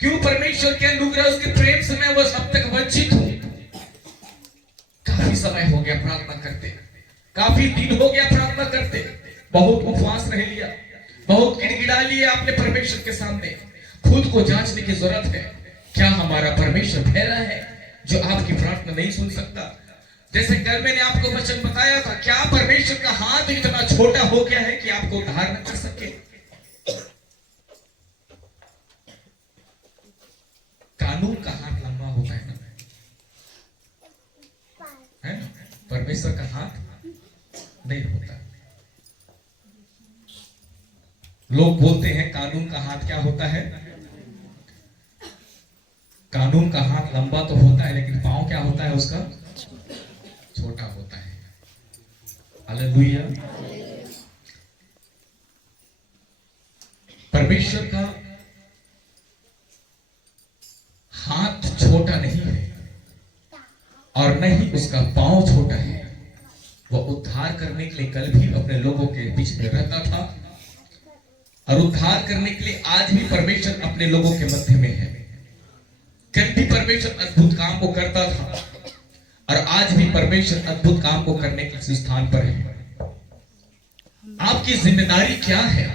क्यों परमेश्वर के अनुग्रह उसके प्रेम से मैं बस अब तक वंचित हूं। काफी समय हो गया प्रार्थना करते, काफी दिन हो गया प्रार्थना करते, बहुत उपवास रह लिया, बहुत गिड़गिड़ा लिया आपने परमेश्वर के सामने। खुद को जांचने की जरूरत है, क्या हमारा परमेश्वर भैरा है जो आपकी प्रार्थना नहीं सुन सकता? जैसे कल मैंने आपको वचन बताया था, क्या परमेश्वर का हाथ इतना छोटा हो गया है कि आपको उद्धार न कर सके? कानून का हाथ लंबा होता है ना, है ना? परमेश्वर का हाथ नहीं होता। लोग बोलते हैं कानून का हाथ क्या होता है? कानून का हाथ लंबा तो होता है, लेकिन पांव क्या होता है उसका? छोटा होता है। हालेलुया। परमेश्वर का हाथ छोटा नहीं है और न ही उसका पांव छोटा है। वह उद्धार करने के लिए कल भी अपने लोगों के बीच में रहता था और उद्धार करने के लिए आज भी परमेश्वर अपने लोगों के मध्य में है। कल भी परमेश्वर अद्भुत काम को करता था और आज भी परमेश्वर अद्भुत काम को करने के इस स्थान पर है। आपकी जिम्मेदारी क्या है,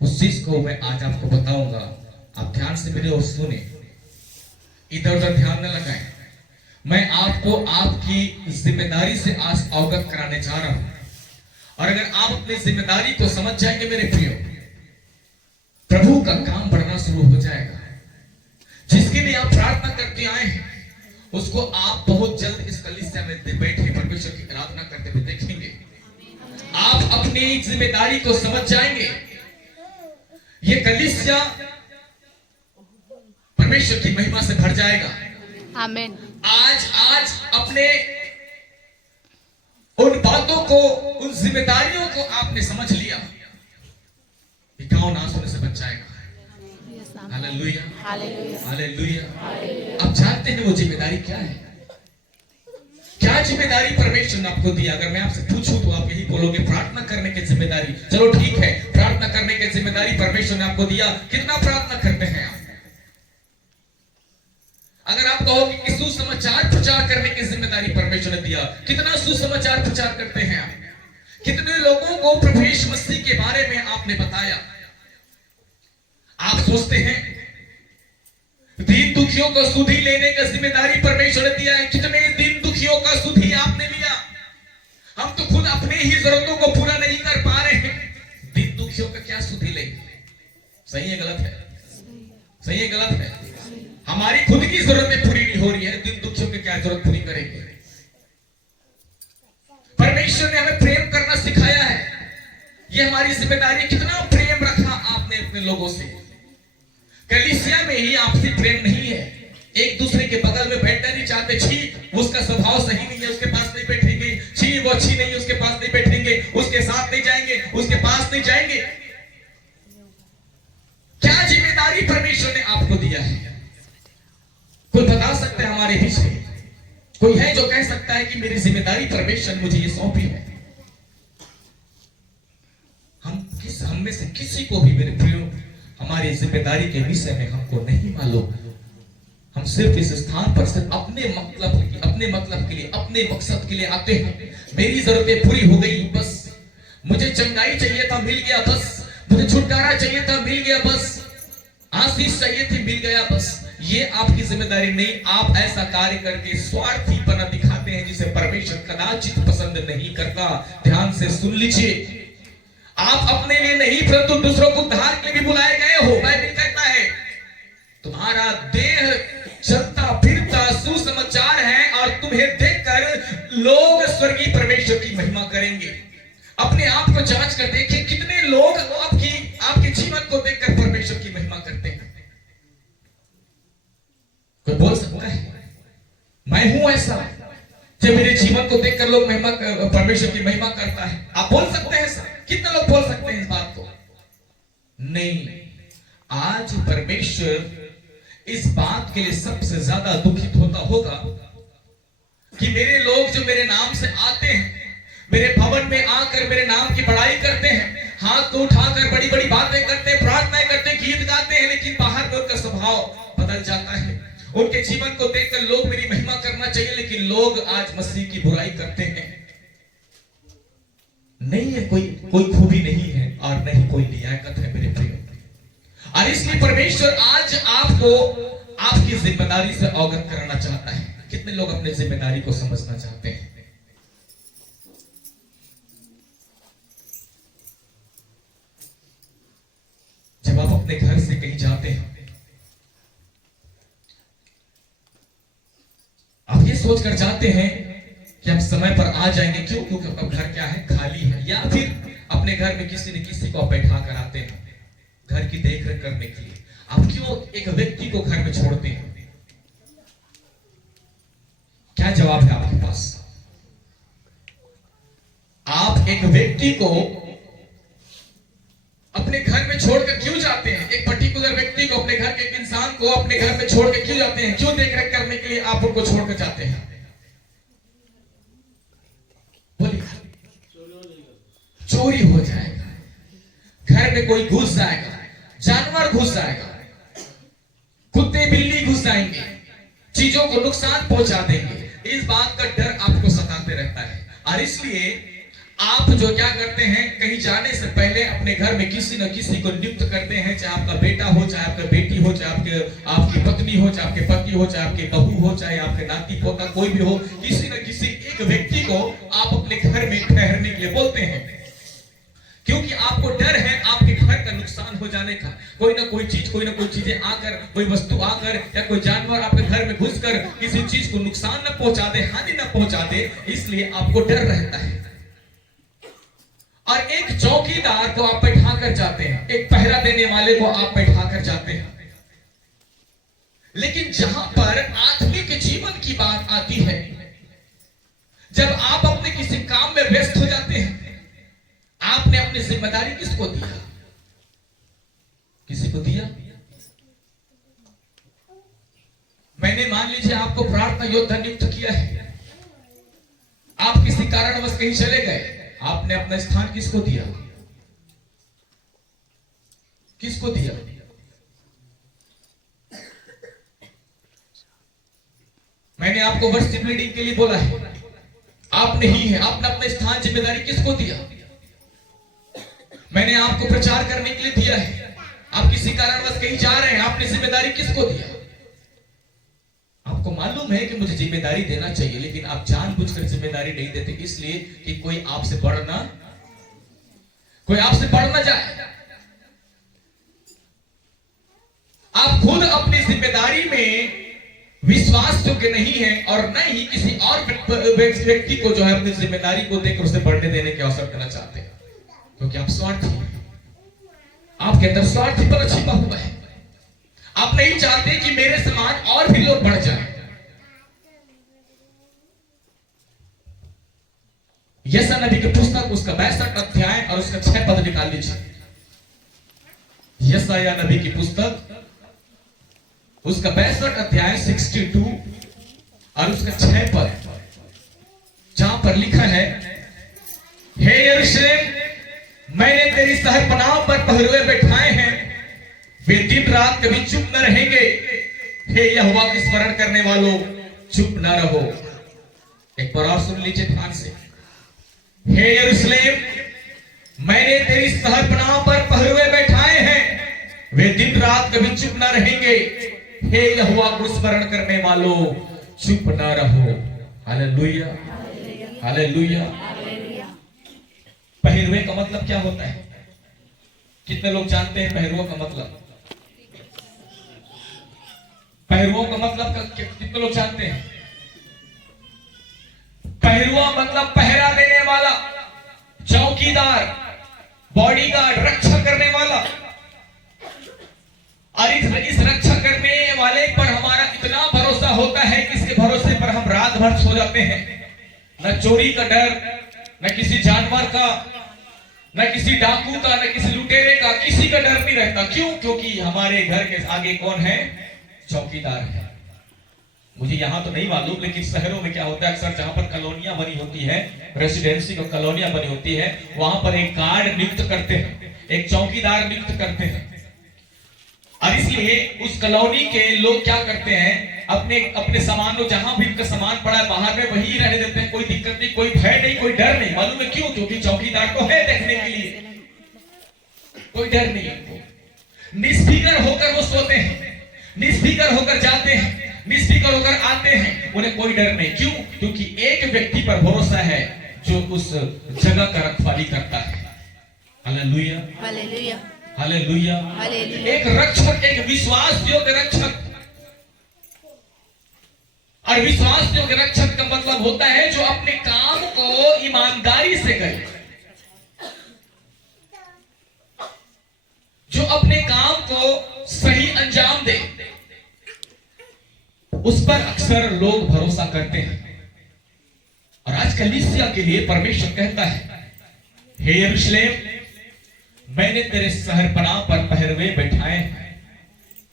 उस चीज को मैं आज आपको बताऊंगा। आप ध्यान से मेरे और सुने, इधर उधर ध्यान न लगाएं। मैं आपको आपकी जिम्मेदारी से आज अवगत कराने जा रहा हूं और अगर आप अपनी जिम्मेदारी को समझ जाएंगे मेरे प्रियो, प्रभु का काम बढ़ना शुरू हो जाएगा। जिसके लिए आप प्रार्थना करते आए हैं उसको आप बहुत जल्द इस कलीसिया में बैठे परमेश्वर की आराधना करते हुए देखेंगे। आप अपनी जिम्मेदारी को समझ जाएंगे। ये कलीसिया परमेश्वर की महिमा से भर जाएगा। आमीन। आज अपने उन बातों को, उन जिम्मेदारियों को आपने समझ लिया, कौन आंसू से बच जाएगा। Hallelujah, hallelujah. आप जानते हैं वो जिम्मेदारी क्या है? क्या जिम्मेदारी परमेश्वर ने आपको दिया? अगर मैं आपसे पूछूं तो आप यही बोलोगे प्रार्थना करने की जिम्मेदारी। चलो ठीक है, प्रार्थना करने की जिम्मेदारी परमेश्वर ने आपको दिया। कितना प्रार्थना करते हैं आप? अगर आप कहोगे कि सुसमाचार प्रचार करने की जिम्मेदारी परमेश्वर ने दिया, कितना सुसमाचार प्रचार करते हैं आप? कितने लोगों को प्रभु यीशु मसीह के बारे में आपने बताया? आप सोचते हैं दीन दुखियों को सुधि लेने का जिम्मेदारी परमेश्वर ने दिया है। कितने दीन दुखियों का सुधि आपने लिया? हम तो खुद अपने ही जरूरतों को पूरा नहीं कर पा रहे हैं, दीन दुखियों का क्या सुधि लेंगे? सही है गलत है? सही है गलत है? हमारी खुद की जरूरतें पूरी नहीं हो रही है, दीन दुखियों की क्या जरूरत पूरी करेंगे? परमेश्वर ने हमें प्रेम करना सिखाया है, ये हमारी जिम्मेदारी। कितना प्रेम रखा आपने अपने लोगों से? कलीसिया में ही आपसी प्रेम नहीं है, एक दूसरे के बगल में बैठना नहीं चाहते। छी उसका स्वभाव सही नहीं है, उसके पास नहीं बैठेंगे। छी वो अच्छी नहीं है, उसके पास नहीं बैठेंगे, उसके साथ नहीं जाएंगे, उसके पास नहीं जाएंगे। क्या जिम्मेदारी परमेश्वर ने आपको दिया है? कोई बता सकता है हमारे बीच में? कोई है जो कह सकता है कि मेरी जिम्मेदारी परमेश्वर ने मुझे ये सौंपी है? हम में से किसी को भी मेरे प्रियो हमारी जिम्मेदारी के विषय में हमको नहीं मालूम। हम सिर्फ इस स्थान पर सिर्फ अपने मतलब के लिए, अपने मकसद के लिए आते हैं। मेरी जरूरतें पूरी हो गई, बस मुझे चंगाई चाहिए था, मिल गया, बस मुझे छुटकारा चाहिए था, मिल गया, बस आशीष चाहिए थी, मिल गया, बस। ये आपकी जिम्मेदारी नहीं। आप ऐसा कार्य करके स्वार्थीपना दिखाते हैं जिसे परमेश्वर कदाचित पसंद नहीं करता। ध्यान से सुन लीजिए, आप अपने लिए नहीं परंतु दूसरों को उद्धार के लिए भी बुलाए गए हो। बाइबल कहता है तुम्हारा देह चलता फिरता सुसमाचार है और तुम्हें देखकर लोग स्वर्गीय परमेश्वर की महिमा करेंगे। अपने आप को जांच कर देखिए, कितने लोग आपके जीवन को देखकर परमेश्वर की महिमा करते हैं। कोई बोल सकता है मैं हूं ऐसा जो मेरे जीवन को देखकर लोग परमेश्वर की महिमा करता है? आप बोल सकते हैं ऐसा? कितने लोग बोल सकते हैं इस बात को? नहीं। आज परमेश्वर इस बात के लिए सबसे ज्यादा दुखित होता होगा कि मेरे लोग जो मेरे नाम से आते हैं, मेरे भवन में आकर मेरे नाम की बड़ाई करते हैं, हाथ को उठाकर बड़ी बड़ी बातें करते, प्रार्थनाएं करते, गीत गाते हैं, लेकिन बाहर में उनका स्वभाव बदल जाता है। उनके जीवन को देखकर लोग मेरी महिमा करना चाहिए, लेकिन लोग आज मसीह की बुराई करते हैं। नहीं है, कोई खूबी नहीं है और नहीं कोई लियाकत है मेरे प्रियो। और इसलिए परमेश्वर आज आपको आपकी जिम्मेदारी से अवगत कराना चाहता है। कितने लोग अपनी जिम्मेदारी को समझना चाहते हैं? जब आप अपने घर से कहीं जाते हैं, आप ये सोचकर जाते हैं कि आप समय पर आ जाएंगे। क्यों? क्योंकि आपका घर क्या है? खाली है। या फिर अपने घर में किसी न किसी को बैठा कर आते हैं घर की देखरेख करने के लिए। आप क्यों एक व्यक्ति को घर में छोड़ते हैं? क्या जवाब है आपके पास? आप एक व्यक्ति को अपने घर में छोड़कर क्यों जाते हैं? एक पर्टिकुलर व्यक्ति को, अपने घर के एक इंसान को अपने घर में छोड़कर क्यों जाते हैं? क्यों देखरेख करने के लिए आप उनको छोड़कर जाते हैं? बोलिए। चोरी हो जाएगा, घर में कोई घुस जाएगा, जानवर घुस जाएगा, कुत्ते बिल्ली घुस जाएंगे, चीजों को नुकसान पहुंचा देंगे। इस बात का डर आपको सताते रहता है। और इसलिए आप जो क्या करते हैं, कहीं जाने से पहले अपने घर में किसी न किसी को नियुक्त करते हैं, चाहे आपका बेटा हो, चाहे आपका बेटी हो, चाहे आपकी पत्नी हो, चाहे आपके पति हो, चाहे आपके बहू हो, चाहे आपके नाती पोता कोई भी हो, किसी न किसी एक व्यक्ति को आप अपने घर में ठहरने के लिए बोलते हैं, क्योंकि आपको डर है आपके घर का नुकसान हो जाने का। कोई ना कोई चीजें आकर, कोई वस्तु आकर या कोई जानवर आपके घर में घुसकर किसी चीज को नुकसान न पहुंचा दे, हानि न पहुंचा दे, इसलिए आपको डर रहता है। और एक चौकीदार को आप बैठा कर जाते हैं, एक पहरा देने वाले को आप बैठा कर जाते हैं। लेकिन जहां पर आत्मिक जीवन की बात आती है, जब आप अपने किसी काम में व्यस्त हो जाते हैं, आपने अपनी जिम्मेदारी किसको दिया? किसी को दिया? मैंने मान लीजिए आपको प्रार्थना योद्धा नियुक्त किया है, आप किसी कारणवश कहीं चले गए, आपने अपना स्थान किसको दिया? किसको दिया? मैंने आपको वर्शिप लीडिंग के लिए बोला है, आपने ही है। आपने अपना स्थान, जिम्मेदारी किसको दिया? मैंने आपको प्रचार करने के लिए दिया है, आप किसी कारणवश कहीं जा रहे हैं, आपने जिम्मेदारी किसको दिया? आपको मालूम है कि मुझे जिम्मेदारी देना चाहिए, लेकिन आप जानबूझकर जिम्मेदारी नहीं देते, इसलिए कि कोई आपसे बढ़ ना जाए। आप खुद अपनी जिम्मेदारी में विश्वास योग्य नहीं है और न ही किसी और व्यक्ति को जो है अपनी जिम्मेदारी को देकर उसे बढ़ने देने के अवसर देना चाहते हैं, क्योंकि आप स्वार्थी हैं। आपके अंदर स्वार्थीपन छिपा हुआ है। आप नहीं चाहते कि मेरे समान और भी लोग बढ़ जाएं। यशा नबी की पुस्तक उसका 62 अध्याय और उसका 6 पद निकाल लीजिए। यशाया नबी की पुस्तक उसका 62 अध्याय 62 और उसका 6 पद, जहां पर लिखा है, हे यरूशलेम, मैंने तेरी सहरपनाह पर पहरुए बैठाए हैं, वे दिन रात कभी चुप न रहेंगे। हे यहोवा की स्मरण करने वालों, चुप न रहो। एक बार और सुन लीजिए ध्यान से। हे यरूशलेम, मैंने तेरी सहरपनाह पर पहरुए बैठाए हैं, वे दिन रात कभी चुप न रहेंगे। हे यहोवा को स्मरण करने वालों, चुप न रहो। Hallelujah, hallelujah. पहरुए का मतलब क्या होता है? कितने लोग जानते हैं पहरुआ का मतलब? पहरुआ का मतलब कितने लोग जानते हैं? पहरुआ मतलब पहरा देने वाला, चौकीदार, बॉडीगार्ड, रक्षा करने वाला। और इस रक्षा करने वाले पर हमारा इतना भरोसा होता है कि इसके भरोसे पर हम रात भर सो जाते हैं। न चोरी का डर, न किसी जानवर का, न किसी डाकू का, न किसी लुटेरे का, किसी का डर नहीं रहता। क्यों? क्योंकि हमारे घर के आगे कौन है? चौकीदार है। मुझे यहाँ तो नहीं मालूम, लेकिन शहरों में क्या होता है, अक्सर जहाँ पर कॉलोनियां बनी होती है, रेसिडेंसी की कॉलोनियां बनी होती है, वहां पर एक गार्ड नियुक्त करते हैं, एक चौकीदार नियुक्त करते हैं। और इसलिए उस कॉलोनी के लोग क्या करते हैं, अपने अपने सामान को, जहां भी उनका सामान पड़ा है बाहर में वही रहने देते हैं। कोई दिक्कत नहीं, कोई भय नहीं, कोई डर नहीं। मालूम है क्यों? क्योंकि चौकीदार को है देखने के लिए, कोई डर नहीं है। निस्फिकर होकर वो सोते हैं, निस्फिकर होकर जाते हैं, निस्फिकर होकर आते हैं, उन्हें कोई डर नहीं। क्यों? क्योंकि एक व्यक्ति पर भरोसा है जो उस जगह का रखवाली करता है। Hallelujah, hallelujah, hallelujah, hallelujah. एक रक्षक, एक विश्वास योग्य रक्षक। और विश्वास योग्य रक्षक का मतलब होता है जो अपने काम को ईमानदारी से करे, जो अपने काम को सही अंजाम दे, उस पर अक्सर लोग भरोसा करते हैं। और आज कलीसिया के लिए परमेश्वर कहता है, हे यरूशलेम, मैंने तेरे शहरपनाह पर पहरवे बैठाए हैं।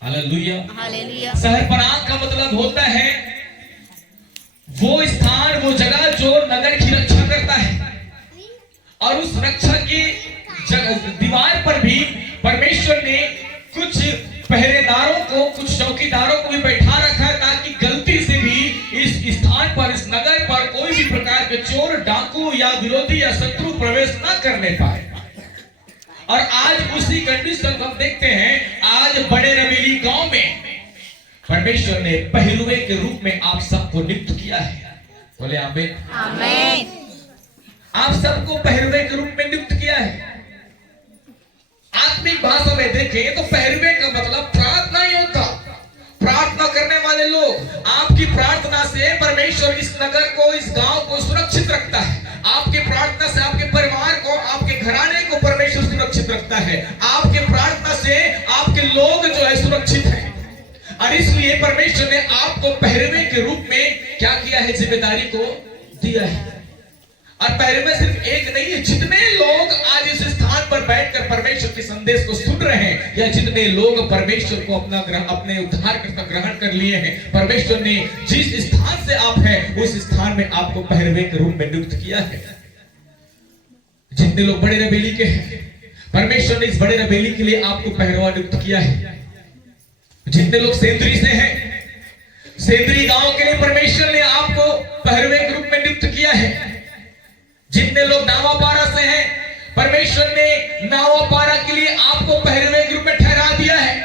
Hallelujah, hallelujah. शहरपनाह का मतलब होता है वो स्थान, वो जगह जो नगर की रक्षा करता है। और उस रक्षा की दीवार पर भी परमेश्वर ने कुछ पहरेदारों को, कुछ चौकीदारों को भी बैठा रखा है, ताकि गलती से भी इस स्थान पर, इस नगर पर कोई भी प्रकार के चोर, डाकू या विरोधी या शत्रु प्रवेश न करने पाए। और आज उसी कंडीशन को हम देखते हैं। आज बड़े रबीली गांव में परमेश्वर ने पहरुए के रूप में आप सबको नियुक्त किया है। बोले आमीन, आमीन। आप सबको पहरुए के रूप में नियुक्त किया है। आत्मिक भाषा में देखें तो पहरुए का मतलब प्रार्थना ही होता। प्रार्थना करने वाले लोग, आपकी प्रार्थना से परमेश्वर इस नगर को, इस गांव को सुरक्षित रखता है। आपकी प्रार्थना से आपके परिवार को, आपके घराने को परमेश्वर सुरक्षित रखता है। आपके प्रार्थना से आपके लोग जो है सुरक्षित हैं। और इसलिए परमेश्वर ने आपको पहरवे के रूप में क्या किया है, जिम्मेदारी को दिया है। और पहरवे सिर्फ एक नहीं है, जितने लोग आज इस स्थान पर बैठकर परमेश्वर के संदेश को सुन रहे हैं, या जितने लोग परमेश्वर को अपने उद्धारकर्ता ग्रहण कर लिए हैं, परमेश्वर ने जिस स्थान से आप हैं उस स्थान में आपको पहरवे के रूप में नियुक्त किया है। जितने लोग बड़े रबेली के हैं, परमेश्वर ने इस बड़े रबेली के लिए आपको पहरवा नियुक्त किया है। जितने लोग सेंद्री से हैं, सेंद्री गांव के लिए परमेश्वर ने आपको पहरवे के रूप में नियुक्त किया है। जितने लोग नावापारा से हैं, परमेश्वर ने नावापारा के लिए आपको पहरवे के रूप में ठहरा दिया है।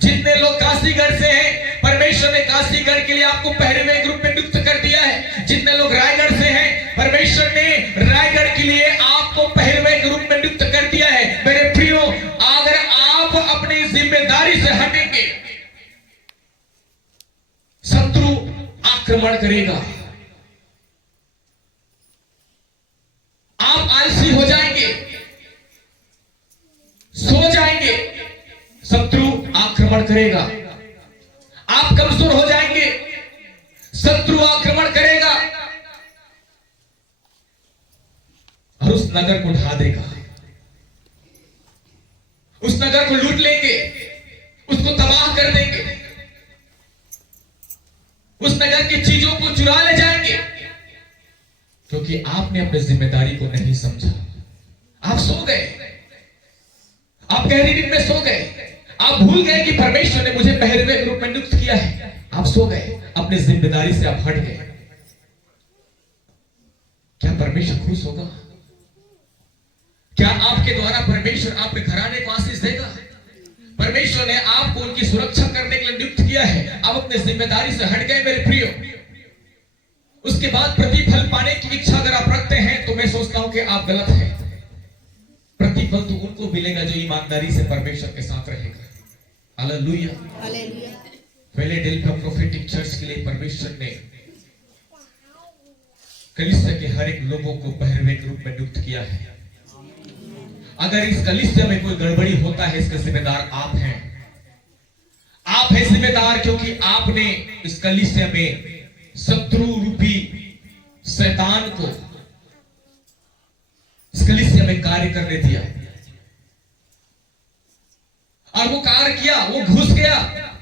जितने लोग काशीगढ़ से हैं, परमेश्वर ने काशीगढ़ के लिए आपको पहरवे के रूप में नियुक्त कर दिया है। जितने लोग रायगढ़ से हैं, परमेश्वर ने रायगढ़ के लिए आपको पहरवे के रूप में नियुक्त कर दिया है। मेरे प्रियो, अगर आप अपनी जिम्मेदारी से हटेंगे, शत्रु आक्रमण करेगा। आप आलसी हो जाएंगे, सो जाएंगे, शत्रु आक्रमण करेगा। आप कमजोर हो जाएंगे, शत्रु आक्रमण करेगा और उस नगर को ढा देगा, उस नगर को लूट लेंगे, उसको तबाह कर देंगे, उस नगर की चीजों को चुरा ले जाएंगे, क्योंकि आपने अपनी जिम्मेदारी को नहीं समझा। आप सो गए, आप गहरी नींद में सो गए, आप भूल गए कि परमेश्वर ने मुझे पहरवे के रूप में नियुक्त किया है। आप सो गए, अपनी जिम्मेदारी से आप हट गए। क्या परमेश्वर खुश होगा? क्या आपके द्वारा परमेश्वर आपके घराने को आशीष देगा? परमेश्वर ने आपको उनकी सुरक्षा करने के लिए नियुक्त किया है। आप अपनी जिम्मेदारी से हट गए मेरे प्रियो। उसके बाद प्रतिफल पाने की इच्छा अगर आप रखते हैं तो मैं सोचता हूं कि आप गलत हैं। प्रतिफल तो उनको मिलेगा जो ईमानदारी से परमेश्वर के साथ रहेगा। Hallelujah, hallelujah. Philadelphia prophetic church के लिए परमेश्वर ने कलीसिया के हर एक लोगों को पहरवे के रूप में नियुक्त किया है। अगर इस कलीसिया में कोई गड़बड़ी होता है, इसका जिम्मेदार आप हैं। आप हैं जिम्मेदार, क्योंकि आपने इस कलीसिया में शत्रु रूपी शैतान को इस कलीसिया में कार्य करने दिया। और वो कार्य किया, वो घुस गया,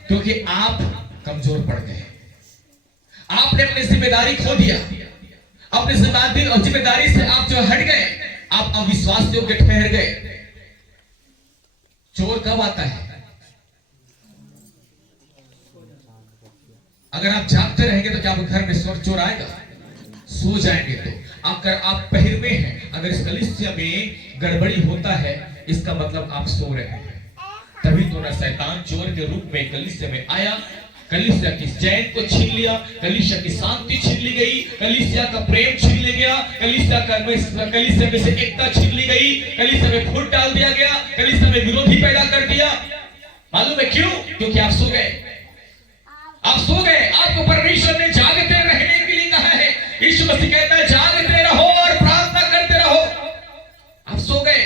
क्योंकि आप कमजोर पड़ गए। आपने अपनी जिम्मेदारी खो दिया, अपनी जिम्मेदारी से आप जो हट गए, आप अविश्वास योग्य ठहर गए। चोर कब आता है? अगर आप जागते रहेंगे तो क्या आपके घर में चोर आएगा? सो जाएंगे तो। अगर आप पहिरवे हैं, अगर इस कलीसिया में गड़बड़ी होता है, इसका मतलब आप सो रहे हैं। तभी तो ना शैतान चोर के रूप में कलीसिया में आया, कलीसिया की चैन को छीन लिया, कलीसिया की शांति छीन ली गई, कलीसिया का प्रेम छीन लिया गया, कलीसिया में से एकता छीन ली गई, कलीसिया में फूट डाल दिया गया, कलीसिया में विरोधी पैदा कर दिया। मालूम है क्यों? क्योंकि आप सो गए। आप सो गए। आपको परमेश्वर ने जागते रहने के लिए कहा है। यीशु मसीह कहता है जागते रहो और प्रार्थना करते रहो। आप सो गए,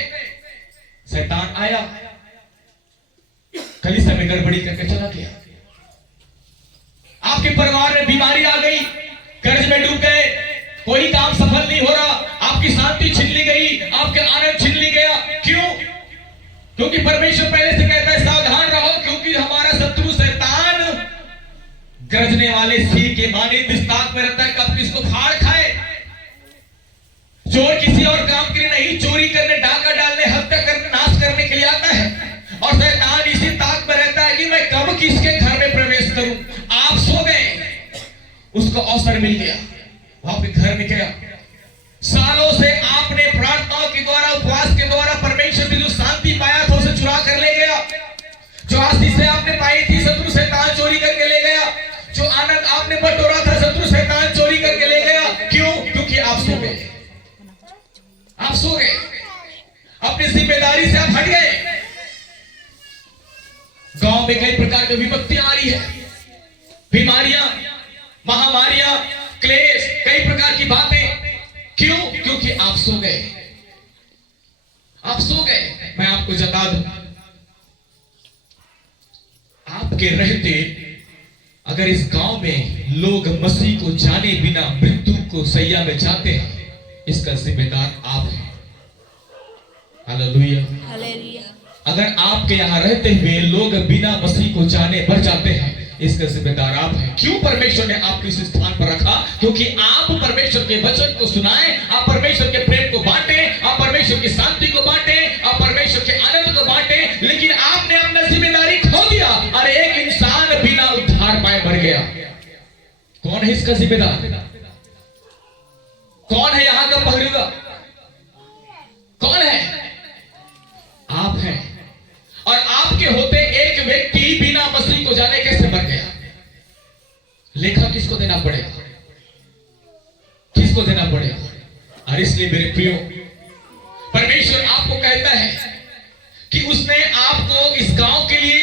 शैतान आया, कलीसिया में गड़बड़ी करके चला गया। आपके परिवार में बीमारी आ गई, कर्ज में डूब गए, कोई काम सफल नहीं हो रहा, आपकी शांति छीन ली गई, आपके आनंद छीन ली गया। क्यों? क्योंकि परमेश्वर पहले से कहता है सावधान रहो, क्योंकि हमारा शत्रु शैतान गरजने वाले सिंह के माने दिस्ताक में रहता है, कब किसको फाड़ खाए। चोर किसी और काम के लिए नहीं, चोरी करने, डाका डालने, हत्या करने, नाश करने के लिए आता है। और शैतान इसी ताक में रहता है कि मैं कब किसके घर में प्रवेश करूं। आप सो गए, उसको अवसर मिल गया, वो आपके घर में गया। सालों से आपने प्रार्थनाओं के द्वारा, उपवास के द्वारा परमेश्वर से जो शांति पाया था उसे चुरा कर ले गया। जो आशीष आपने पाई थी शत्रु शैतान चोरी करके ले गया। जो आनंद आपने बटोरा था शत्रु शैतान चोरी करके ले गया। क्यों? क्योंकि आप सो गए। आप सो गए, अपनी जिम्मेदारी से आप हट गए। गांव में कई प्रकार की विपत्तियां आ रही है, बीमारियां, महामारियां, क्लेश, कई प्रकार की बातें। क्यों? क्योंकि आप सो गए। आप सो गए। मैं आपको जता दूं, आपके रहते अगर इस गांव में लोग मसीह को जाने बिना मृत्यु को सैया में जाते हैं, इसका जिम्मेदार आप हैं। Hallelujah, hallelujah. अगर आपके यहां रहते हुए लोग बिना मसीह को जाने मर जाते हैं, इसका जिम्मेदार आप हैं। क्यों परमेश्वर ने आपको इस स्थान पर रखा? क्योंकि आप परमेश्वर के वचन को सुनाएं, आप परमेश्वर के प्रेम को बांटें, आप परमेश्वर की शांति को बांटें, आप परमेश्वर के आनंद को बांटें। लेकिन आपने अपना जिम्मेदारी खो दिया और एक इंसान बिना उद्धार पाए मर गया। कौन है इसका जिम्मेदार? कौन है यहां का पहरेगा? कौन है? आप हैं। और आपके होते एक व्यक्ति बिना मसीह को जाने कैसे मर गया? लेखा किसको देना पड़ेगा? किसको देना पड़ेगा? और इसलिए मेरे प्रियो, परमेश्वर आपको कहता है कि उसने आपको इस गांव के लिए,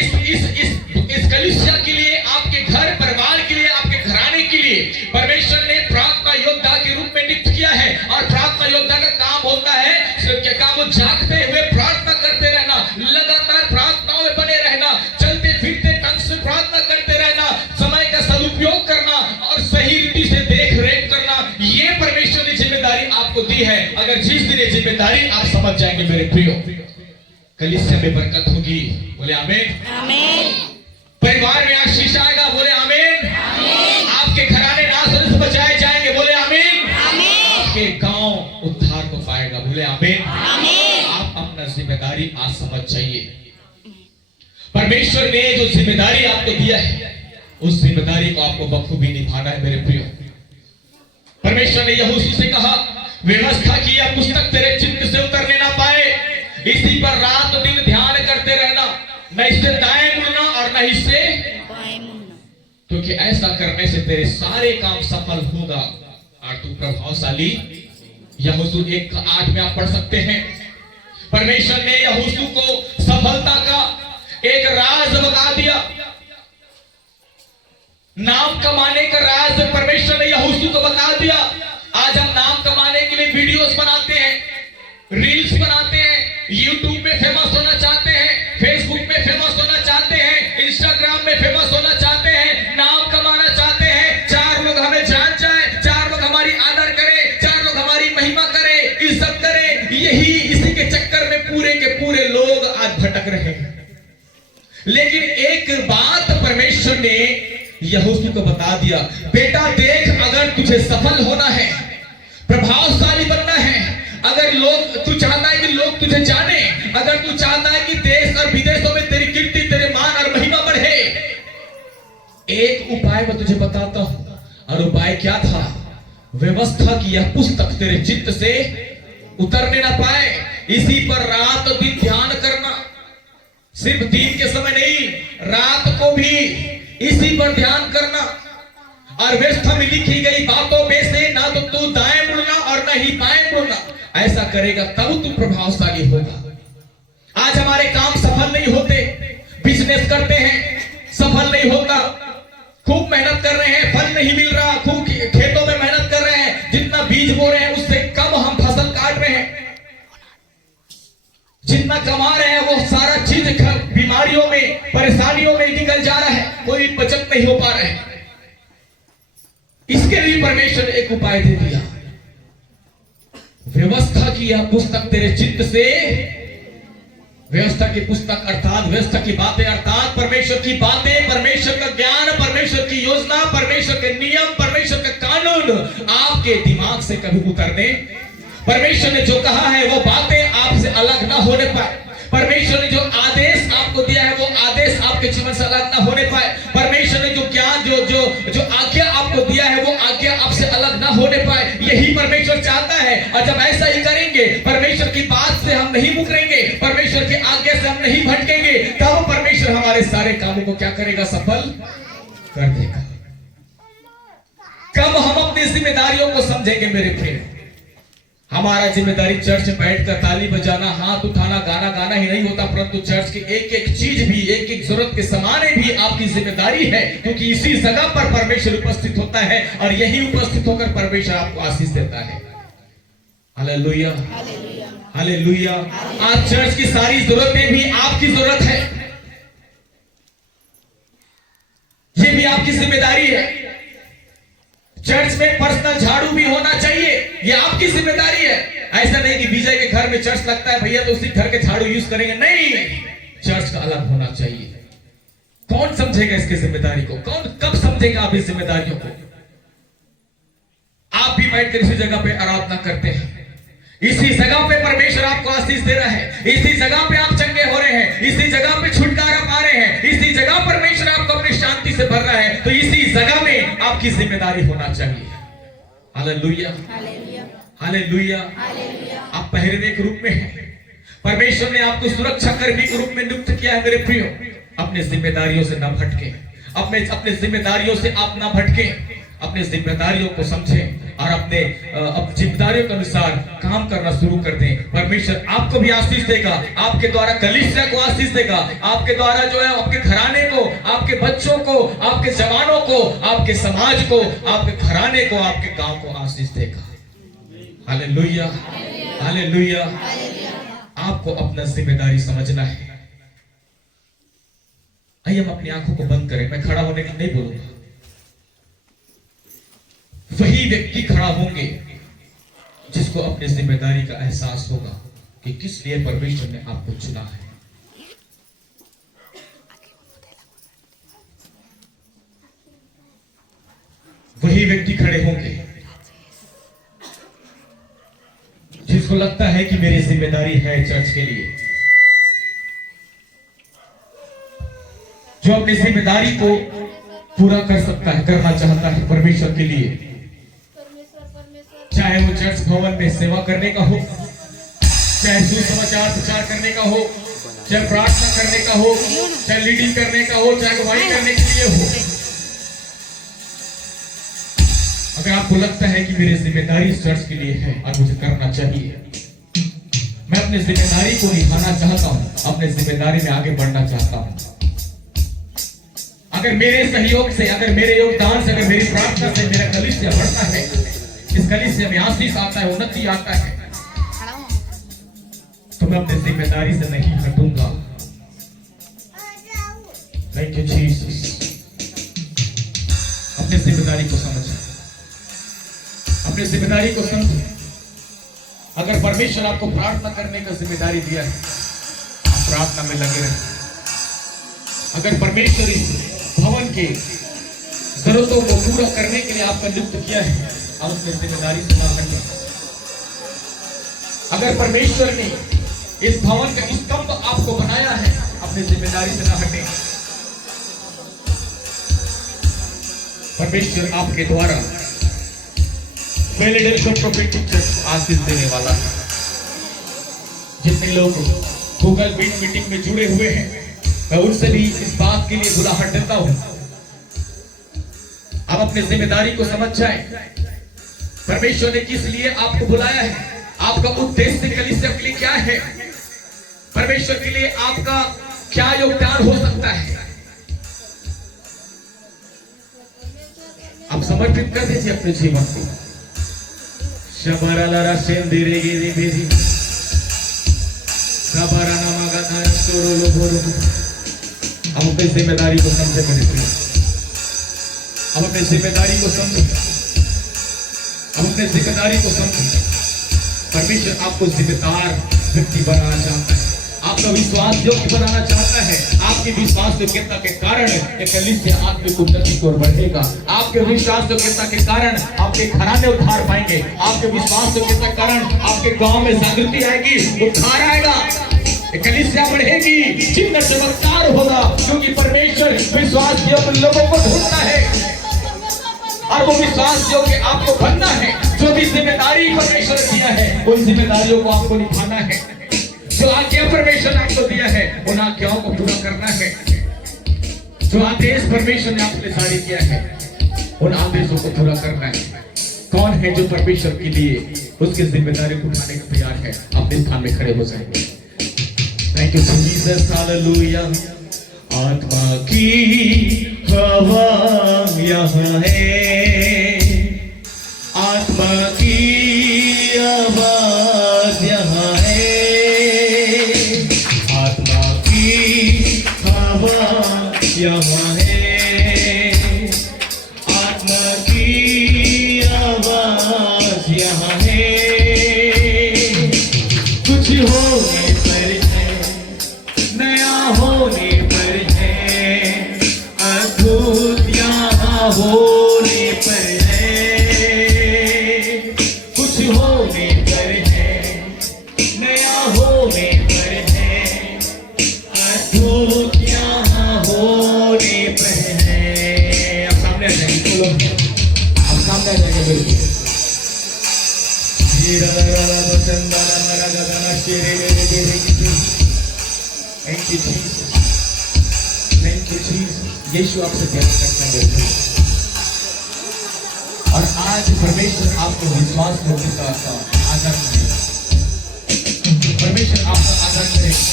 इस कलीसिया के लिए, आपके घर परिवार के लिए, आपके घराने के लिए परमेश्वर ने प्रार्थना योद्धा के रूप में नियुक्त किया है। और प्रार्थना योद्धा का काम होता है काम जागते हुए प्रार्थना करते रहना, लगातार प्रार्थनाओं में बने रहना, चलते फिरते ढंग से प्रार्थना करते रहना, समय का सदुपयोग करना और सही रीति से देख रेख करना। ये परमेश्वर ने जिम्मेदारी आपको दी है। अगर जिस दिन ये जिम्मेदारी आप समझ जाएंगे मेरे प्रियो, कलीसिया में बरकत होगी। बोले आमीन। आमीन। परिवार में आशीष आएगा। बोले आमीन। आपके घराने नाज़ बचाए जाएंगे। बोले आमीन। आपके गांव उद्धार को पाएगा। बोले आमीन। आप अपना जिम्मेदारी आज समझ जाइए। परमेश्वर ने जो जिम्मेदारी आपको दिया है, उस जिम्मेदारी को आपको बखूबी निभाना है मेरे प्रियो। परमेश्वर ने यहोशू से कहा, व्यवस्था की यह पुस्तक तेरे चित्त से उतरने ना पाए, इसी पर रात दिन ध्यान करते रहना, न इससे दाएं मुड़ना और न इससे बाएं मुड़ना, क्योंकि ऐसा करने से तेरे सारे काम सफल होगा और तू प्रभावशाली। यहोशू 1:8 में आप पढ़ सकते हैं। परमेश्वर ने यहोशू को सफलता का एक राज बता दिया, नाम कमाने का राज परमेश्वर ने यहोशू को बता दिया। आज हम नाम कमाने के लिए वीडियोस बनाते हैं, रील्स बनाते हैं, यूट्यूब में फेमस होना चाहते हैं, फेसबुक में फेमस होना चाहते हैं, इंस्टाग्राम में फेमस होना चाहते हैं, नाम कमाना चाहते हैं, 4 लोग हमें जान जाए, 4 लोग हमारी आदर करें, 4 लोग हमारी महिमा करें, इज्जत करें। यही इसी के चक्कर में पूरे के पूरे लोग आज भटक रहे हैं। लेकिन एक बात परमेश्वर ने यहोशू को बता दिया, बेटा देख, अगर तुझे सफल होना है, प्रभावशाली बनना है, अगर तू चाहता है कि लोग तुझे जाने, अगर तू चाहता है कि देश और विदेशों में तेरी कीर्ति, तेरे मान और महिमा बढ़े, एक उपाय मैं तुझे बताता हूं। और उपाय क्या था? व्यवस्था की यह पुस्तक तेरे चित्त से उतरने ना पाए, इसी पर रात दिन ध्यान करना। सिर्फ दिन के समय नहीं, रात को भी इसी पर ध्यान करना। और व्यवस्था में लिखी गई बातों में से ना तो तू दाएं मुड़ना और ना ही बाएं मुड़ना। ऐसा करेगा तब तू प्रभावशाली होगा। आज हमारे काम सफल नहीं होते, बिजनेस करते हैं सफल नहीं होता, खूब मेहनत कर रहे हैं फल नहीं मिल रहा, खूब खेतों में मेहनत कर रहे हैं, जितना बीज बो रहे हैं उससे कम हम फसल काट रहे हैं, जितना कमा रहे हैं वो सारा चीज बीमारियों में, परेशानियों में निकल जा रहा है, कोई बचत नहीं हो पा रहा है। इसके लिए परमेश्वर ने एक उपाय दे दिया, व्यवस्था की यह पुस्तक तेरे चित्त से, व्यवस्था की पुस्तक अर्थात व्यवस्था की बातें, अर्थात परमेश्वर की बातें, परमेश्वर का ज्ञान, परमेश्वर की योजना, परमेश्वर के नियम, परमेश्वर का कानून आपके दिमाग से कभी उतरने, परमेश्वर ने जो कहा है वो बातें आपसे अलग ना होने पाए, परमेश्वर ने जो आदेश आपको दिया है वो आदेश आपके जीवन से अलग ना होने पाए, परमेश्वर ने जो ज्ञान, जो आज्ञा आपको दिया है वो आज्ञा आपसे अलग ना होने पाए, यही परमेश्वर चाहता है। और जब ऐसा ही करेंगे, परमेश्वर की बात से हम नहीं मुकरेंगे, परमेश्वर की आज्ञा से हम नहीं भटकेंगे, तब परमेश्वर हमारे सारे कामों को क्या करेगा? सफल कर देगा। कब हम अपनी जिम्मेदारियों को समझेंगे मेरे प्रिय? हमारा जिम्मेदारी चर्च में बैठकर ताली बजाना, हाथ उठाना, गाना गाना ही नहीं होता, परंतु चर्च की एक एक चीज भी, एक एक जरूरत के सामाने भी आपकी जिम्मेदारी है, क्योंकि इसी जगह पर परमेश्वर उपस्थित होता है और यही उपस्थित होकर परमेश्वर आपको आशीष देता है। Hallelujah, hallelujah. आज चर्च की सारी जरूरतें भी आपकी जरूरत है, ये भी आपकी जिम्मेदारी है। चर्च में पर्सनल झाड़ू भी होना चाहिए, ये आपकी जिम्मेदारी है। ऐसा नहीं कि विजय के घर में चर्च लगता है भैया तो उसी घर के झाड़ू यूज करेंगे, नहीं, चर्च का अलग होना चाहिए। कौन समझेगा इसकी जिम्मेदारी को? कौन कब समझेगा आप इस जिम्मेदारियों को? आप भी बैठकर इसी जगह पे आराधना करते हैं, इसी जगह पे परमेश्वर आपको आशीष दे रहा है, इसी जगह पे आप चंगे हो रहे हैं, इसी जगह पे छुटकारा पा रहे हैं, इसी जगह परमेश्वर आपको अपनी शांति से भर रहा है, तो इसी जगह में आपकी जिम्मेदारी होना चाहिए। Hallelujah, hallelujah. आप पहरे के रूप में हैं, परमेश्वर ने आपको सुरक्षा कर्मी के रूप में नियुक्त किया है। मेरे प्रियो, अपने जिम्मेदारियों से ना भटके, अपने जिम्मेदारियों से आप ना भटके, अपने जिम्मेदारियों को समझें और अपने जिम्मेदारियों के अनुसार काम करना शुरू कर दें। परमेश्वर आपको भी आशीष देगा, आपके द्वारा कलीसिया को आशीष देगा, आपके द्वारा जो है आपके घराने को, आपके बच्चों को, आपके जवानों को, आपके समाज को, आपके घराने को, आपके गांव को आशीष देगा। Hallelujah, hallelujah. आपको अपना जिम्मेदारी समझना है। आइए हम अपनी आंखों को बंद करें, मैं खड़ा होने की नहीं बोलूंगा, वही व्यक्ति खड़ा होंगे जिसको अपनी जिम्मेदारी का एहसास होगा कि किस लिए परमेश्वर ने आपको चुना है। वही व्यक्ति खड़े होंगे जिसको लगता है कि मेरी जिम्मेदारी है चर्च के लिए, जो अपनी जिम्मेदारी को पूरा कर सकता है, करना चाहता है परमेश्वर के लिए, चाहे वो चर्च भवन में सेवा करने का हो, चाहे सुसमाचार प्रचार करने का हो, चाहे प्रार्थना करने का हो, चाहे लीडिंग करने का हो, चाहे गवाही करने के लिए हो। अगर आपको लगता है कि मेरी जिम्मेदारी इस चर्च के लिए है और मुझे करना चाहिए, मैं अपनी जिम्मेदारी को निभाना चाहता हूं, अपनी जिम्मेदारी में आगे बढ़ना चाहता हूं, अगर मेरे सहयोग से, अगर मेरे योगदान से, अगर मेरी प्रार्थना से मेरा कलीसिया बढ़ता है, इस कलीसिया में आशीष आता है, उन्नति आता है, तो मैं अपनी जिम्मेदारी से नहीं हटूंगा। Thank you Jesus. अपनी जिम्मेदारी को समझें, अपनी जिम्मेदारी को समझें। अगर परमेश्वर आपको प्रार्थना करने का जिम्मेदारी दिया है, आप प्रार्थना में लगे रहें। अगर परमेश्वर इस भवन के जरूरतों को पूरा करने के लिए आपका नियुक्त किया है, आप अपनी जिम्मेदारी से ना हटें। अगर परमेश्वर ने इस भवन का स्तंभ आपको बनाया है, अपनी जिम्मेदारी से ना हटें। परमेश्वर आपके द्वारा फिलाडेल्फिया प्रोफेटिक चर्च आशीष देने वाला है। जितने लोग गूगल मीट मीटिंग में जुड़े हुए हैं, मैं उनसे भी इस बात के लिए बुलाहट देता हूं, आप अपनी जिम्मेदारी को समझ जाएं। परमेश्वर ने किस लिए आपको बुलाया है, आपका उद्देश्य कलीसिया के लिए क्या है, परमेश्वर के लिए आपका क्या योगदान हो सकता है, आप समर्पित कर दीजिए अपने जीवन को। शबरा लारा सेंदिरे गिरी बेरी शबरा नामागा धार सोरो बोरो। हम अपनी जिम्मेदारी को समझे मेरे प्रिय, हम अपनी जिम्मेदारी को समझे, हम अपनी जिम्मेदारी को समझे। परमेश्वर आपको जिम्मेदार व्यक्ति बनाना चाहता है, आपका विश्वास योग्य बनाना चाहता है। आपके विश्वास योग्यता के कारण एक कलीसिया आत्मिक उन्नति की ओर बढ़ेगा। आपके विश्वास योग्यता के कारण आपके घराने उद्धार पाएंगे। आपके विश्वास योग्यता के कारण आपके गांव में जागृति आएगी, उद्धार आएगा, कलीसिया बढ़ेगी, चिन्ह चमत्कार होगा, क्योंकि परमेश्वर विश्वास योग्य लोगों को ढूंढता है और वो विश्वास योग्य आपको बनना है। जो भी जिम्मेदारी परमेश्वर ने दिया है, उन जिम्मेदारियों को आपको निभाना है। जो आज्ञा परमेश्वर ने आपको दिया है, उन आज्ञाओं को पूरा करना है। जो आदेश परमेश्वर ने आपके जारी किया है, उन आदेशों को पूरा करना है। कौन है जो परमेश्वर के लिए उसकी जिम्मेदारी को उठाने को तैयार है? अपने स्थान में खड़े हो जाएंगे। Thank you Jesus, hallelujah. आत्मा की हवा यहाँ है, आत्मा की आवाज यहाँ है, आत्मा की हवा यहाँ है, आत्मा की आवाज यहाँ है। कुछ होने पर है, नया होने पर है, अद्भुत यहाँ होने पर है। कुछ होने पर है, नया होने पर है, अद्भुत यहाँ होने पर है। आप सामने आ जाएंगे, आप सामने आ जाएंगे बिल्कुल। Thank you, Jesus. Thank you, Jesus. यीशु आपसे प्यार करता है और आज परमेश्वर आपको विश्वास योग्यता का आदर करेगा। परमेश्वर आपका आदर करेगा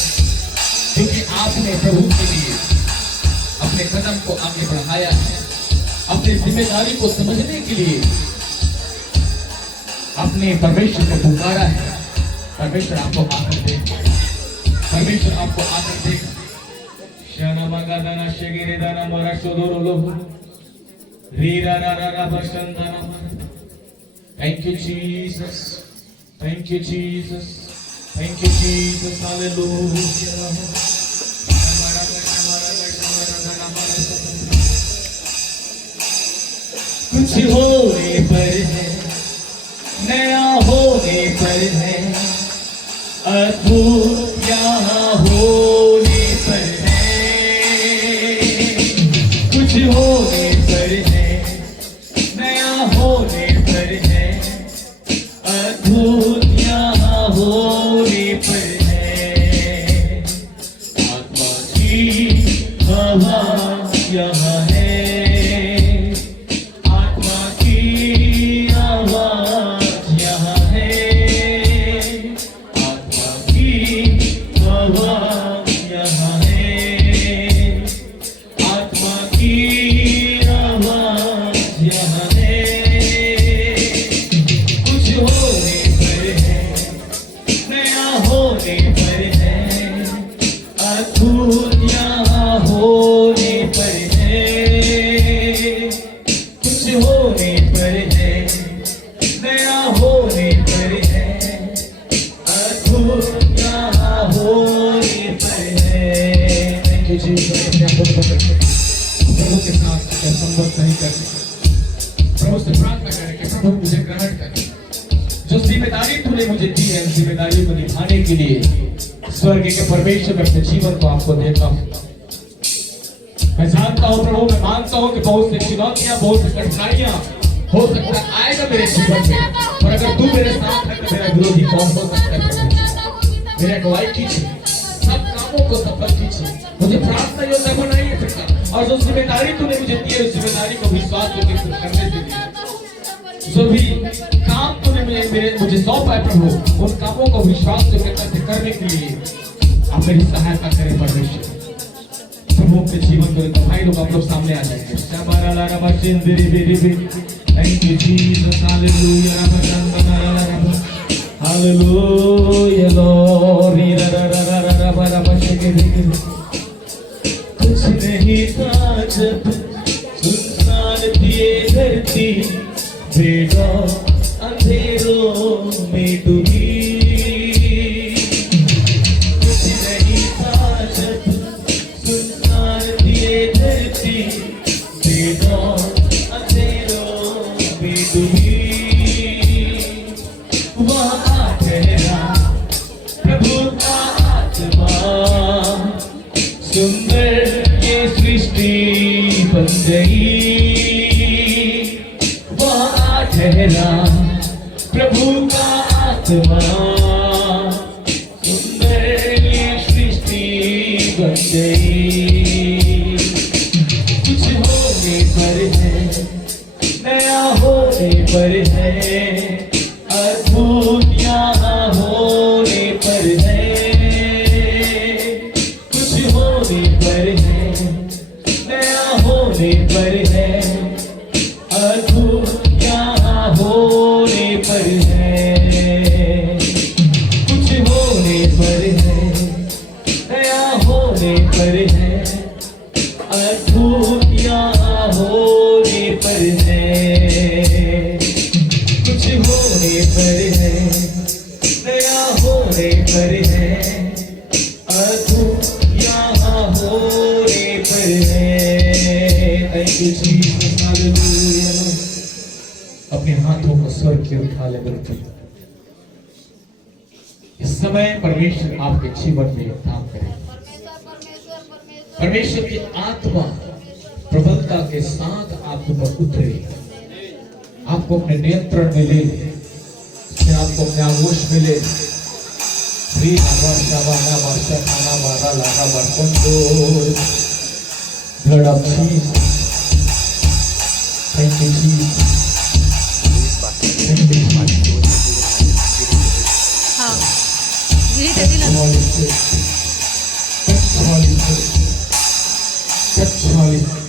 क्योंकि आपने प्रभु के लिए अपने कदम को आगे बढ़ाया है, अपनी जिम्मेदारी को समझने के लिए अपने परमेश्वर को पुकारा है। परमेश्वर आपको आदर देगा, परमेश्वर आपको आदर देगा। शाना मगादाना शेगिरे दाना मरा सोदोरो लोहो रीरा रा रा रा बसंदाना। Thank you Jesus, thank you Jesus, thank you Jesus, hallelujah. कुछ होने पर है, नया होने पर है, अद्भुत यहाँ होने पर है। कुछ होने पर है, नया होने पर है, अद्भुत यहाँ होने पर है। आत्मा की हवा यहाँ है, आत्मा की आवाज यहाँ सही कर दे। प्रभु से प्रार्थना करें कि प्रभु मुझे ग्रहण कर। जो जिम्मेदारी तूने मुझे दी है, जिम्मेदारी को निभाने के लिए स्वर्ग के परमेश्वर में अपने जीवन को आपको देता हूँ। मैं जानता हूँ प्रभु, मैं मानता हूँ कि बहुत सी चुनौतियां, बहुत सी कठिनाइयां हो सकता है आएगा मेरे जीवन में, पर अगर तू मेरे साथ है तो मेरा विरोधी कौन हो सकता है प्रभु। मेरे अगुवाई कीजिए, सब कामों को सफल कीजिए, मुझे प्रार्थना योद्धा बनाइए पिता, और जो जिम्मेदारी तूने मुझे दी है उस जिम्मेदारी को विश्वास करके करने के लिए जो भी काम तूने मुझे सौंपा है प्रभु, उन कामों को विश्वास से करने के लिए आप मेरी सहायता करें परमेश्वर। प्रभु के जीवन को तो भाई लोग आप लोग सामने आ जाएंगे। Thank you Jesus, hallelujah, hallelujah Lord. कुछ नहीं था जब सुनसान थी धरती, बेड़ा अंधेरों में डूबी। कुछ नहीं था जब सुनसान थी धरती, बेड़ा अंधेरों में डूबी। वहाँ ठहरा प्रभु का आत्मा, सुंदर ये सृष्टि बन गई। ठहरा प्रभु का आत्मा, सुंदर ये सृष्टि बन गई। कुछ होने पर है, नया होने पर है, अद्भुत यहाँ होने पर है। कुछ होने पर है, नया होने पर है, अद्भुत होने पर है। कुछ होने पर है, नया होने पर है, अद्भुत यहाँ होने पर है। कुछ होने पर है, नया होने पर है, अद्भुत यहाँ होने पर है। Thank you Jesus, hallelujah. अपने हाथों को स्वर्ग की ओर उठा ले बिल्कुल। इस समय परमेश्वर आपके जीवन में काम करे। परमेश्वर की आत्मा प्रबलता के साथ आपके ऊपर उतरे, आपको अपने नियंत्रण में ले ले, आपको अपने आगोश में ले। Blood of Jesus. Thank you, Jesus. हाँ, यही कहती ना। Holy Spirit. Holy Spirit. Holy Spirit.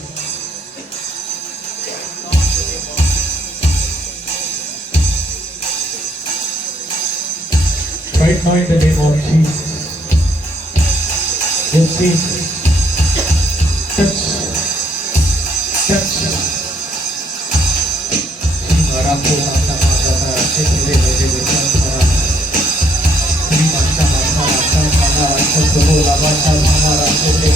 Right now in the name of Jesus. Yes, Jesus. Touch. Touch. Marapu mata mata mata chile lele bechara. Ni mata mata mata mata chile la bata hamara chile.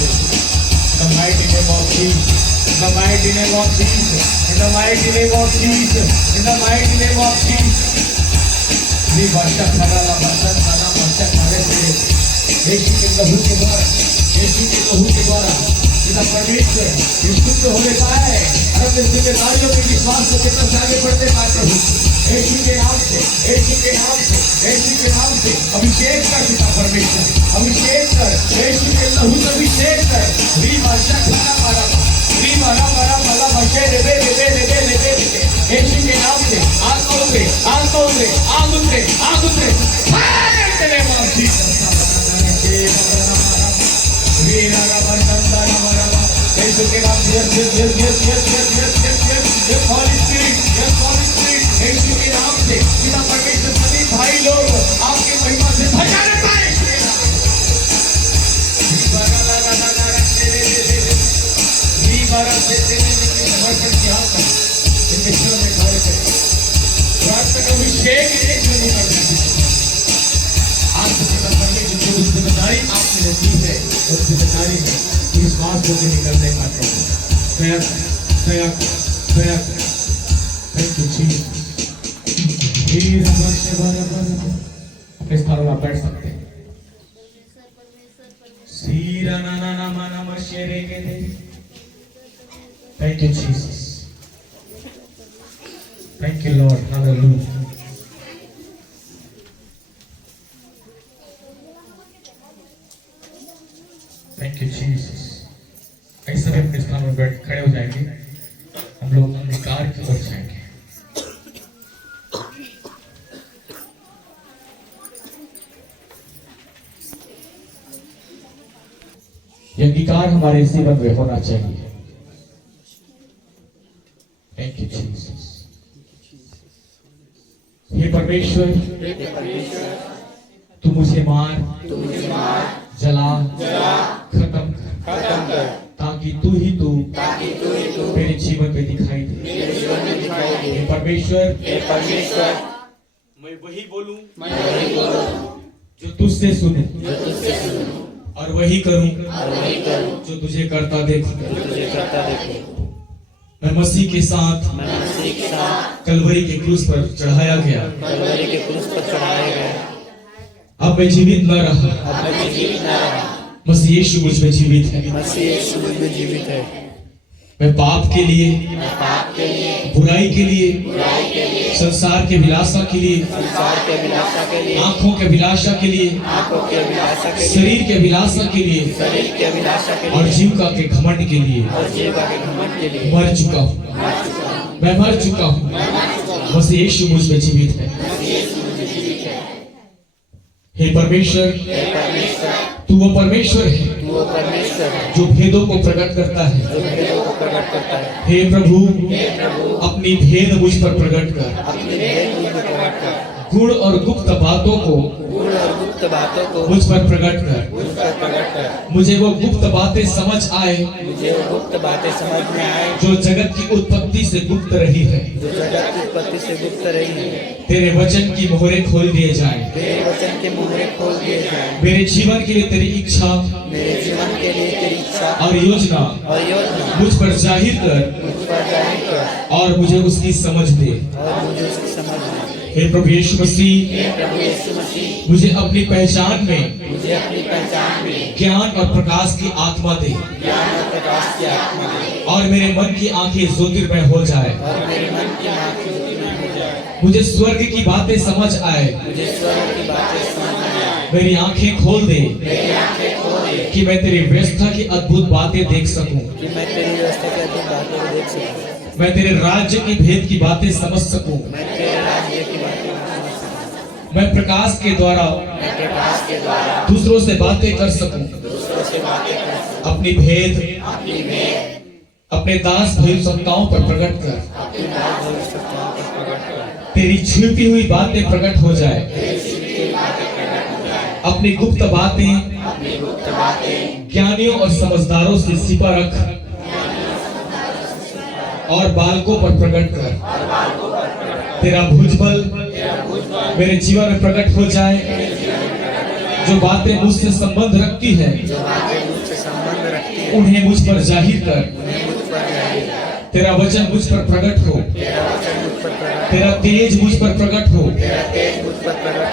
The mighty name of Jesus. The mighty name of Jesus. In the mighty name of Jesus. In the mighty name of Jesus. Ni bata khara la bata khara bata khare chile. यीशु के लहू के द्वारा, यीशु के लहू के द्वारा पिता परमेश्वर शुद्ध होने पाए और अपने जिम्मेदारियों के विश्वास को कितना आगे बढ़ते पाए प्रभु। यीशु के नाम से, यीशु के नाम से, यीशु के नाम से अभिषेक कर पिता परमेश्वर, अभिषेक कर, यीशु के लहू से अभिषेक कर। री भाषा खाना मारा, री मारा मारा माला भाषा रे बे रे बे रे बे रे बे रे। यीशु के नाम से आग उतरे, आग उतरे, आग उतरे, आग उतरे। फायर तेरे नाम जीसस। यीशु के नाम से yes yes yes yes yes yes yes yes yes yes Holy Spirit, yes Holy Spirit. यीशु के नाम से पिता परमेश्वर सभी भाई लोग आपके महिमा से भजन पाए। जिम्मेदारी आपने दी है और जिम्मेदारी में विश्वास होकर निकलने का प्रभु दया कर, दया कर। Thank you Jesus. अपने स्थानों में बैठ सकते हैं। सीरा ना ना ना माना मशेरे के दे। Thank you Jesus. Thank you Lord. Hallelujah. Thank you Jesus. ऐसे भी अपने स्थान में बैठ खड़े हो जाएंगे। हम लोग अंधकार की ओर जाएंगे। ये अंगीकार हमारे जीवन में होना चाहिए। Thank you Jesus. हे परमेश्वर, तू मुझे मार, जला, खत्म कर, ताकि तू ही तू मेरे जीवन में दिखाई दे। हे परमेश्वर, मैं वही बोलूं जो तुझसे सुनूं, और वही करूं जो तुझे करता देखूं। मैं मसीह के साथ कलवरी के क्रूस पर चढ़ाया गया। अब मैं जीवित न रहा, मसीह यीशु मुझ में जीवित है। मैं पाप के लिए, बुराई के लिए, संसार के विलासा के लिए, आंखों के विलासा के लिए, शरीर के विलासा के लिए, और जीविका के घमंड के लिए मर चुका हूँ। मैं मर चुका हूँ। मसीह यीशु मुझ में जीवित है। हे परमेश्वर, तू वो परमेश्वर है जो भेदों को प्रकट करता है। हे प्रभु, अपनी भेद मुझ पर प्रकट कर। गुण और गुप्त बातों को मुझ पर प्रकट कर। मुझे वो गुप्त बातें समझ आए जो जगत की उत्पत्ति से गुप्त रही है। तेरे वचन की मोहरें खोल दिए जाएं। मेरे जीवन के लिए तेरी इच्छा और योजना मुझ पर जाहिर कर और मुझे उसकी समझ दे। हे प्रभु यीशु मसीह, मुझे अपनी पहचान में ज्ञान और प्रकाश की आत्मा दे, और मेरे मन की आंखें ज्योतिर्मय हो जाए। मुझे स्वर्ग की बातें समझ आए। मेरी आंखें खोल दे कि मैं तेरी व्यवस्था की अद्भुत बातें देख सकूं। मैं तेरे राज्य की भेद की बातें समझ सकूं। मैं प्रकाश के द्वारा दूसरों से बातें कर सकूं। अपनी भेद अपने दास भविष्यवक्ताओं पर प्रकट कर। तेरी छिपी हुई बातें प्रकट हो जाए। अपनी गुप्त बातें ज्ञानियों और समझदारों से छिपा रख और बालकों पर प्रकट कर। तेरा भुजबल मेरे जीवन में प्रकट हो जाए। जो बातें मुझसे संबंध रखती है उन्हें मुझ पर जाहिर कर। तेरा वचन मुझ पर प्रकट हो। तेरा तेज मुझ पर प्रकट हो।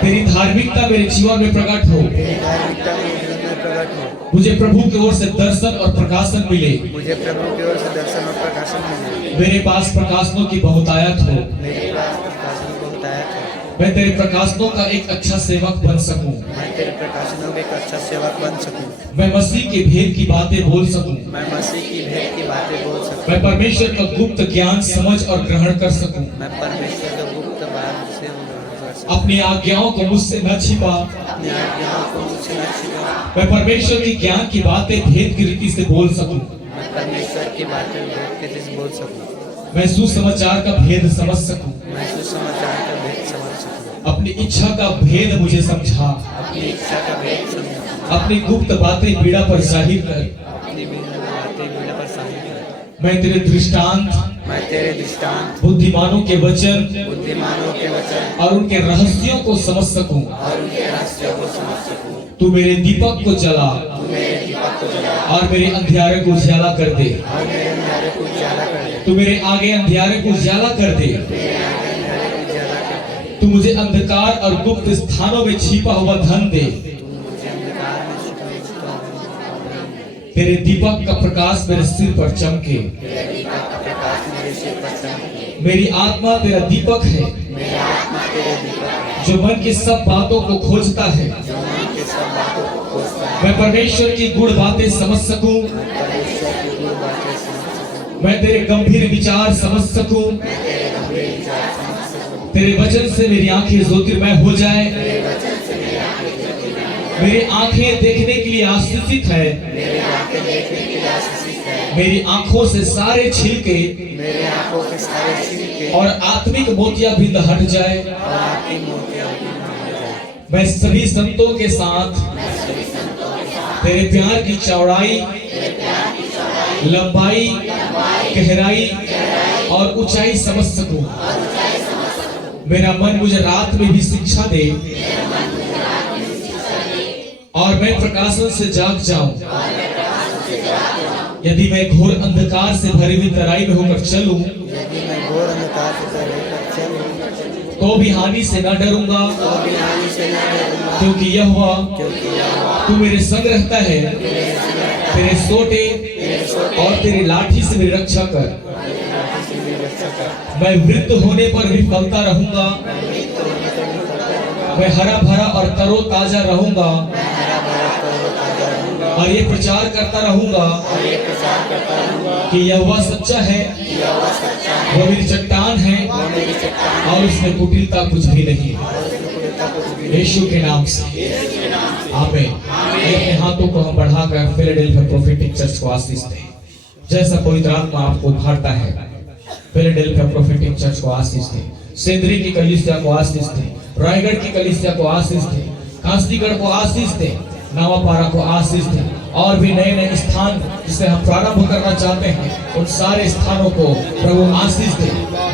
तेरी धार्मिकता मेरे जीवन में प्रकट हो। मुझे प्रभु की ओर से दर्शन और प्रकाशन मिले। मेरे पास प्रकाशनों की बहुतायत हो। मैं तेरे प्रकाशनों का एक अच्छा सेवक बन सकूं। मैं मसीह के भेद की बातें बोल सकूं। मैं परमेश्वर का गुप्त ज्ञान समझ और ग्रहण कर सकूं। अपनी आज्ञाओं को मुझसे न छिपा। मैं परमेश्वर की ज्ञान की बातें भेद की रीति से बोल सकूं। मैं सुसमाचार का भेद समझ सकूं। अपनी इच्छा का भेद मुझे समझा। अपनी गुप्त बातें पीड़ा पर जाहिर कर। मैं तेरे दृष्टांत बुद्धिमानों के वचन और उनके रहस्यों को समझ सकूं। तू मेरे दीपक को जला और मेरे अंधियारे को उजाला कर दे। तू मेरे आगे अंधियारे को उजाला कर दे। तू मुझे अंधकार और गुप्त स्थानों में छिपा हुआ धन दे। तेरे दीपक का प्रकाश मेरे सिर पर चमके। मेरी आत्मा तेरा दीपक है जो मन की सब बातों को खोजता है। मैं परमेश्वर की गुड़ बातें समझ सकूं। मैं तेरे गंभीर विचार समझ सकूं। तेरे वचन से मेरी आंखें ज्योतिर्मय हो जाए। मेरी आंखें देखने के लिए आशीषित है। मेरी आंखों से सारे छिलके और आत्मिक मोतियाबिंद हट जाए। मैं सभी संतों के साथ तेरे प्यार की चौड़ाई, लंबाई, गहराई और ऊंचाई समझ सकूं। मेरा मन मुझे रात में भी शिक्षा दे और मैं प्रकाशन से जाग जाऊं। यदि मैं घोर अंधकार से भरी हुई तराई में होकर चलूं तो भी हानि से न डरूंगा, क्योंकि यहोवा तू मेरे संग रहता है। तेरे सोटे और तेरी लाठी से मेरी रक्षा कर। मैं वृद्ध होने पर भी फलता रहूंगा। मैं हरा भरा और तरोताजा रहूंगा और ये प्रचार करता रहूंगा कि यहोवा सच्चा है, वो मेरी चट्टान है और उसमें कुटिलता कुछ भी नहीं है। यीशु के नाम से आमीन। अपने हाथों को हम बढ़ाकर फिलाडेल्फिया प्रोफेटिक चर्च को आशीष दें। जैसा पवित्र आत्मा आपको उभारता है, फिलाडेल्फिया प्रोफेटिक चर्च को आशीष दें। सेंद्री की कलीसिया को आशीष दें। रायगढ़ की कलीसिया को आशीष दें। कांसीगढ़ को आशीष दें। नवापारा को आशीष दें। और भी नए नए स्थान जिसे हम प्रारंभ करना चाहते हैं, उन सारे स्थानों को प्रभु आशीष दे।